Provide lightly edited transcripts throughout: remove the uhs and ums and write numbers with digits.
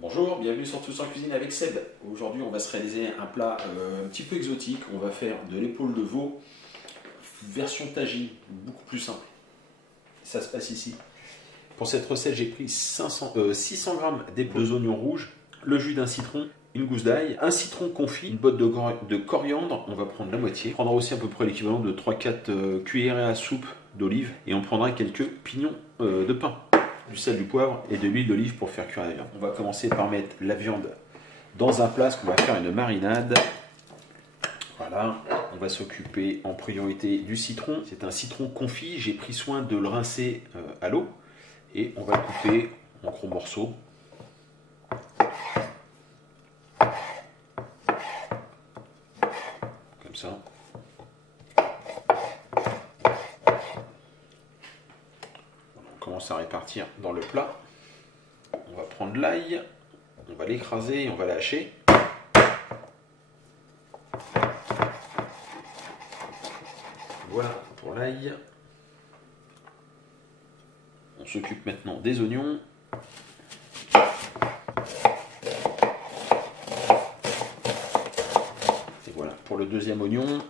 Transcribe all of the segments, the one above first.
Bonjour, bienvenue sur Tous en Cuisine avec Seb. Aujourd'hui, on va se réaliser un plat un petit peu exotique. On va faire de l'épaule de veau version tagine, beaucoup plus simple. Ça se passe ici. Pour cette recette, j'ai pris 600 g d'épaule, 2 oignons rouges, le jus d'un citron, une gousse d'ail, un citron confit, une botte de coriandre, on va prendre la moitié. On prendra aussi à peu près l'équivalent de 3-4 cuillerées à soupe d'olive et on prendra quelques pignons de pain, du sel, du poivre et de l'huile d'olive pour faire cuire la viande. On va commencer par mettre la viande dans un plat, parce qu'on va faire une marinade. Voilà, on va s'occuper en priorité du citron. C'est un citron confit, j'ai pris soin de le rincer à l'eau et on va le couper en gros morceaux. Comme ça. On commence à répartir dans le plat. On va prendre l'ail, on va l'écraser et on va l'hacher. Voilà pour l'ail. On s'occupe maintenant des oignons. Et voilà, pour le deuxième oignon,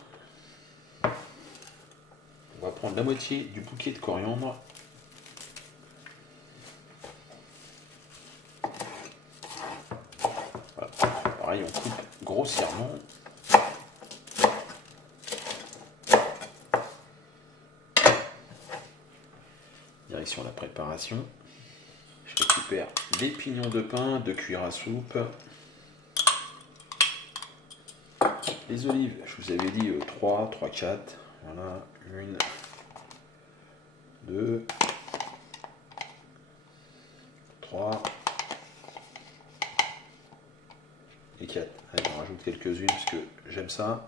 on va prendre la moitié du bouquet de coriandre. Voilà. Pareil, on coupe grossièrement. Direction la préparation. Je récupère des pignons de pain, 2 cuillères à soupe. Les olives, je vous avais dit 3, 4. Voilà, 1, 2, 3 et 4. Allez, on rajoute quelques-unes parce que j'aime ça.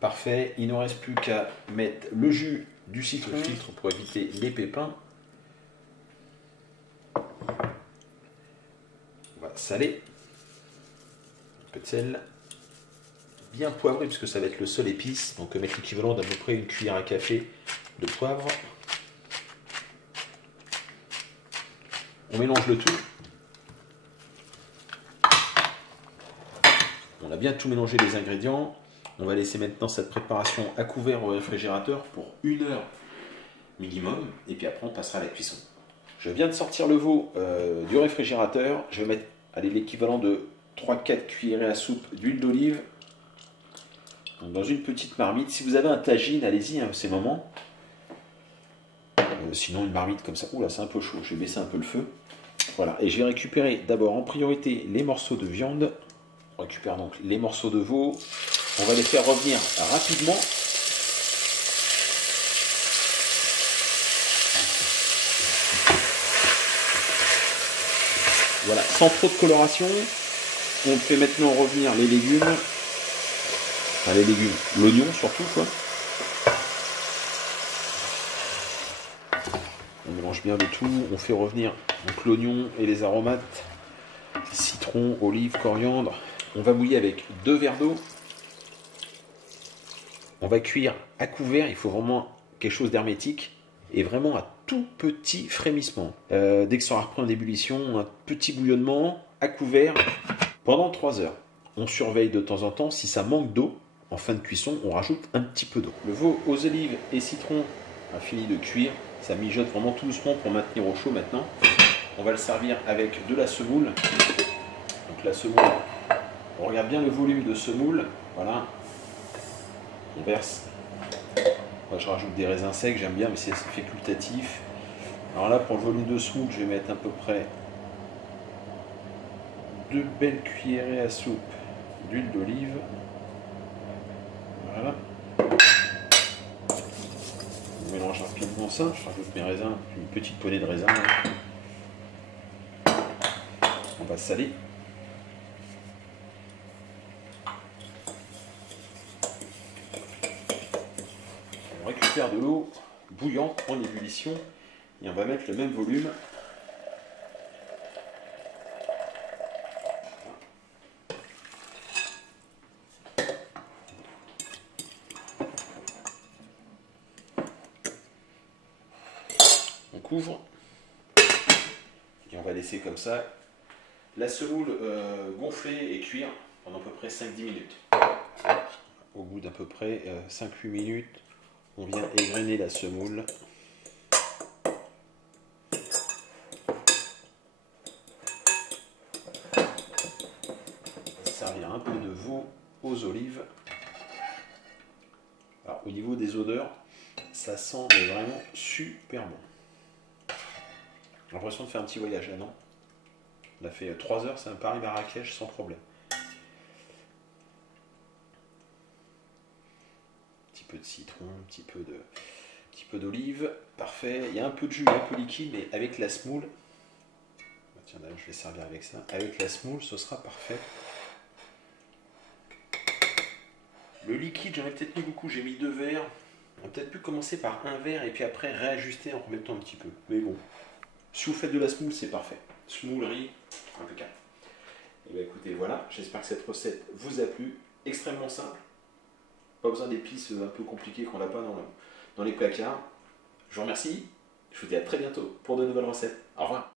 Parfait, il ne nous reste plus qu'à mettre le jus du citron, le filtre pour éviter les pépins. On va saler. Un peu de sel. Bien poivré puisque ça va être le seul épice. Donc mettre l'équivalent d'à peu près une cuillère à café de poivre. On mélange le tout. On a bien tout mélangé les ingrédients. On va laisser maintenant cette préparation à couvert au réfrigérateur pour 1 heure minimum. Et puis après, on passera à la cuisson. Je viens de sortir le veau du réfrigérateur. Je vais mettre l'équivalent de 3-4 cuillerées à soupe d'huile d'olive dans une petite marmite. Si vous avez un tagine, allez-y, hein, c'est le moment. Sinon, une marmite comme ça. Oula, c'est un peu chaud. Je vais baisser un peu le feu. Voilà. Et je vais récupérer d'abord en priorité les morceaux de viande. On récupère donc les morceaux de veau. On va les faire revenir rapidement. Voilà, sans trop de coloration. On fait maintenant revenir les légumes. Enfin, les légumes, l'oignon surtout, quoi. On mélange bien le tout. On fait revenir l'oignon et les aromates. Citron, olive, coriandre. On va mouiller avec 2 verres d'eau. On va cuire à couvert, il faut vraiment quelque chose d'hermétique et vraiment à tout petit frémissement. Dès que ça aura repris en ébullition, un petit bouillonnement à couvert pendant 3 heures. On surveille de temps en temps, si ça manque d'eau, en fin de cuisson, on rajoute un petit peu d'eau. Le veau aux olives et citron a fini de cuire, ça mijote vraiment tout doucement pour maintenir au chaud maintenant. On va le servir avec de la semoule. Donc la semoule, on regarde bien le volume de semoule, voilà. On verse. Moi, je rajoute des raisins secs, j'aime bien, mais c'est facultatif. Alors là, pour le volume de semoule, je vais mettre à peu près 2 belles cuillerées à soupe d'huile d'olive. Voilà. On mélange rapidement ça. Je rajoute mes raisins, une petite poignée de raisins. On va saler. On récupère de l'eau bouillante en ébullition et on va mettre le même volume. On couvre et on va laisser comme ça la semoule gonfler et cuire pendant à peu près 5-10 minutes. Au bout d'à peu près 5-8 minutes, on vient égrener la semoule. Servir un peu de veau aux olives. Alors, au niveau des odeurs, ça sent mais vraiment super bon. J'ai l'impression de faire un petit voyage là, non? On a fait 3 heures, c'est un Paris-Marrakech sans problème. Un petit peu de citron, un petit peu d'olive, parfait. Il y a un peu de jus, un peu liquide, mais avec la semoule, tiens là, je vais servir avec ça. Avec la semoule, ce sera parfait. Le liquide, j'en ai peut-être mis beaucoup, j'ai mis 2 verres. On a peut-être pu commencer par 1 verre et puis après réajuster en remettant un petit peu. Mais bon, si vous faites de la semoule, c'est parfait. Semoulerie, impeccable. Et bien écoutez, voilà, j'espère que cette recette vous a plu. Extrêmement simple. Pas besoin d'épices un peu compliquées qu'on n'a pas dans les placards. Je vous remercie. Je vous dis à très bientôt pour de nouvelles recettes. Au revoir.